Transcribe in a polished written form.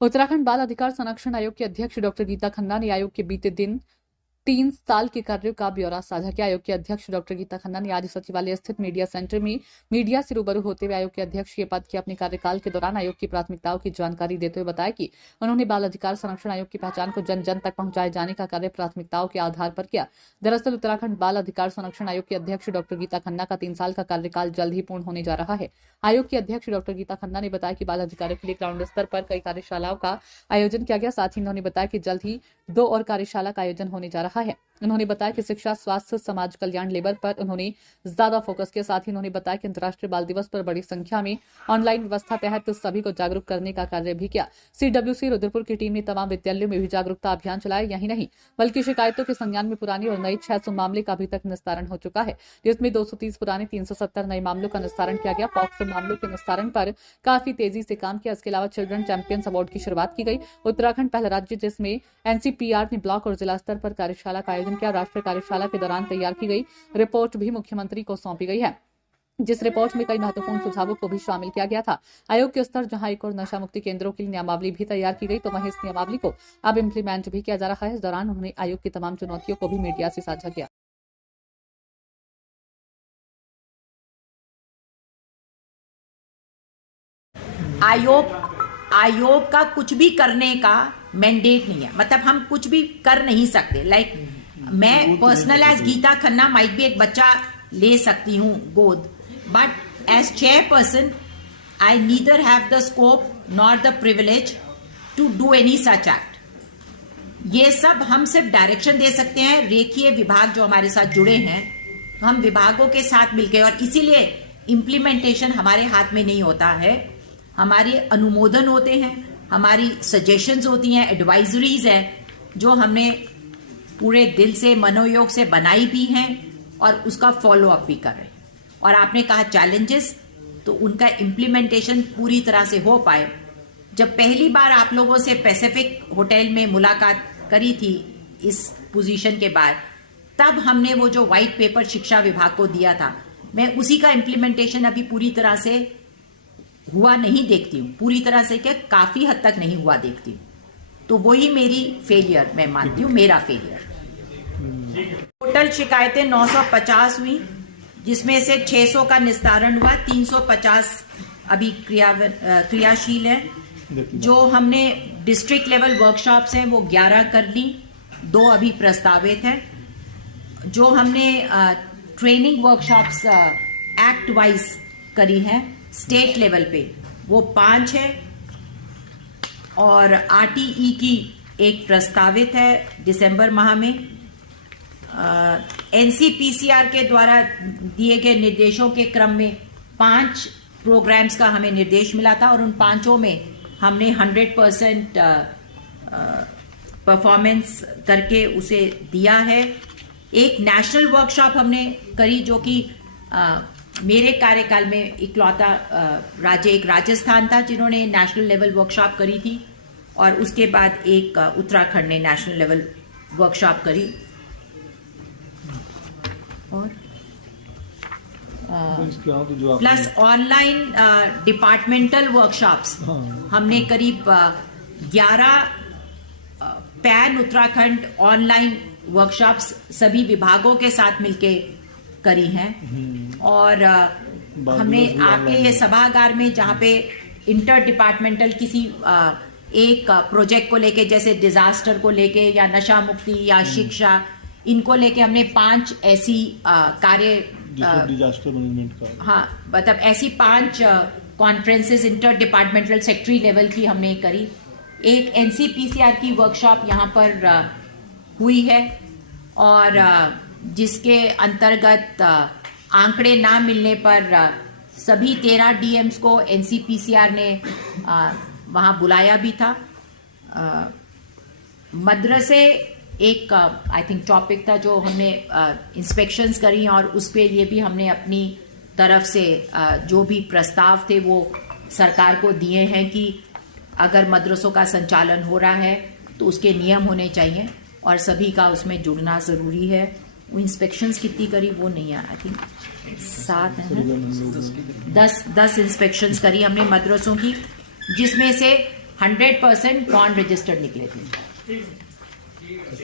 उत्तराखंड बाल अधिकार संरक्षण आयोग के अध्यक्ष डॉक्टर गीता खन्ना ने आयोग के बीते दिन 3 साल के कार्यों का ब्यौरा साझा किया। आयोग के अध्यक्ष डॉक्टर गीता खन्ना ने आज सचिवालय स्थित मीडिया सेंटर में मीडिया से रूबरू होते हुए आयोग के अध्यक्ष के पद के अपने कार्यकाल के दौरान आयोग की प्राथमिकताओं की जानकारी देते हुए बताया कि उन्होंने बाल अधिकार संरक्षण आयोग की पहचान को जन जन तक पहुंचाए जाने का कार्य प्राथमिकताओं के आधार पर किया। दरअसल उत्तराखंड बाल अधिकार संरक्षण आयोग के अध्यक्ष डॉक्टर गीता खन्ना का 3 साल का कार्यकाल जल्द ही पूर्ण होने जा रहा है। आयोग के अध्यक्ष डॉक्टर गीता खन्ना ने बताया कि बाल अधिकारियों के लिए ग्राउंड स्तर पर कई कार्यशालाओं का आयोजन किया गया। साथ ही उन्होंने बताया कि जल्द ही 2 और कार्यशाला का आयोजन होने जा रहा है। उन्होंने बताया कि शिक्षा, स्वास्थ्य, समाज कल्याण, लेबर पर उन्होंने ज्यादा फोकस किया। साथ ही उन्होंने बताया कि अंतर्राष्ट्रीय बाल दिवस पर बड़ी संख्या में ऑनलाइन व्यवस्था तहत सभी को जागरूक करने का कार्य भी किया। CWC रुद्रपुर की टीम ने तमाम विद्यालयों में भी जागरूकता अभियान चलाया। यही नहीं बल्कि शिकायतों के संज्ञान में पुरानी और नई 600 मामले का अभी तक निस्तारण हो चुका है, जिसमें 230 पुराने, 370 नए मामलों का निस्तारण किया गया। पॉक्सो मामलों के निस्तारण पर काफी तेजी से काम किया। इसके अलावा चिल्ड्रन चैंपियंस अवार्ड की शुरुआत की गई। उत्तराखंड पहला राज्य जिसमें NCPR ने ब्लॉक और जिला स्तर पर कार्यशाला का आयोजन किया। राष्ट्रीय कार्यशाला के दौरान तैयार की गई रिपोर्ट भी मुख्यमंत्री को सौंपी गई है, जिस रिपोर्ट में कई महत्वपूर्ण सुझावों को भी शामिल किया गया था। आयोग के स्तर जहां एक और नशा मुक्ति केंद्रों के लिए नियमावली भी तैयार की गई, तो वहीं इस नियमावली को अब इम्प्लीमेंट भी किया जा रहा है। इस दौरान उन्होंने आयोग की तमाम चुनौतियों को भी मीडिया से साझा किया। आयोग का कुछ भी करने का मैंडेट नहीं है, मतलब हम कुछ भी कर नहीं सकते। मैं personal as Geeta Khanna might भी एक बच्चा ले सकती हूँ गोद, but as chairperson I neither have the scope nor the privilege to do any such act. ये सब हम सिर्फ डायरेक्शन दे सकते हैं। रेखीय विभाग जो हमारे साथ जुड़े हैं, तो हम विभागों के साथ मिलकर, और इसीलिए इम्प्लीमेंटेशन हमारे हाथ में नहीं होता है। हमारे अनुमोदन होते हैं, हमारी सजेशंस होती हैं, एडवाइजरीज हैं जो हमने पूरे दिल से, मनोयोग से बनाई भी हैं और उसका फॉलो अप भी कर रहे हैं। और आपने कहा चैलेंजेस, तो उनका इम्प्लीमेंटेशन पूरी तरह से हो पाए। जब पहली बार आप लोगों से पैसिफिक होटल में मुलाकात करी थी इस पोजीशन के बाद, तब हमने वो जो व्हाइट पेपर शिक्षा विभाग को दिया था, मैं उसी का इम्प्लीमेंटेशन अभी पूरी तरह से हुआ नहीं देखती हूँ। पूरी तरह से क्या, काफी हद तक नहीं हुआ देखती हूँ। तो वही मेरी फेलियर मैं मानती हूँ, मेरा फेलियर। टोटल शिकायतें 950 हुई, जिसमें से 600 का निस्तारण हुआ, 350 अभी क्रियाशील है। जो हमने डिस्ट्रिक्ट लेवल वर्कशॉप्स हैं वो 11 कर ली, 2 अभी प्रस्तावित हैं। जो हमने ट्रेनिंग वर्कशॉप्स एक्ट वाइज करी हैं स्टेट लेवल पे, वो 5 है। और RTE की एक प्रस्तावित है दिसंबर माह में। NCPCR के द्वारा दिए गए निर्देशों के क्रम में 5 प्रोग्राम्स का हमें निर्देश मिला था, और उन 5 में हमने 100% परफॉर्मेंस करके उसे दिया है। एक नेशनल वर्कशॉप हमने करी, जो कि मेरे कार्यकाल में इकलौता राज्य एक राजस्थान था जिन्होंने नेशनल लेवल वर्कशॉप करी थी, और उसके बाद एक उत्तराखंड ने नेशनल लेवल वर्कशॉप करी। और प्लस ऑनलाइन डिपार्टमेंटल वर्कशॉप्स हमने करीब 11 पैन उत्तराखंड ऑनलाइन वर्कशॉप्स सभी विभागों के साथ मिलके करी हैं। और हमने आपके ये सभागार में, जहाँ पे इंटर डिपार्टमेंटल किसी एक प्रोजेक्ट को लेके, जैसे डिजास्टर को लेके या नशा मुक्ति या शिक्षा, इनको लेके हमने 5 ऐसी कार्य डिजास्टर मैनेजमेंट का, हाँ, मतलब ऐसी 5 conferences inter departmental secretary level की हमने करी। एक NCPCR की वर्कशॉप यहाँ पर हुई है, और जिसके अंतर्गत आंकड़े ना मिलने पर सभी 13 DMs को NCPCR ने वहाँ बुलाया भी था। मद्रसे एक आई थिंक टॉपिक था जो हमने इंस्पेक्शंस करी, और उसके लिए भी हमने अपनी तरफ से जो भी प्रस्ताव थे वो सरकार को दिए हैं कि अगर मदरसों का संचालन हो रहा है तो उसके नियम होने चाहिए और सभी का उसमें जुड़ना ज़रूरी है। वो इंस्पेक्शंस कितनी करी वो नहीं है, आई थिंक 7 है, 10 इंस्पेक्शंस करी हमने मदरसों की, जिसमें से 100% नॉन रजिस्टर्ड निकले थे।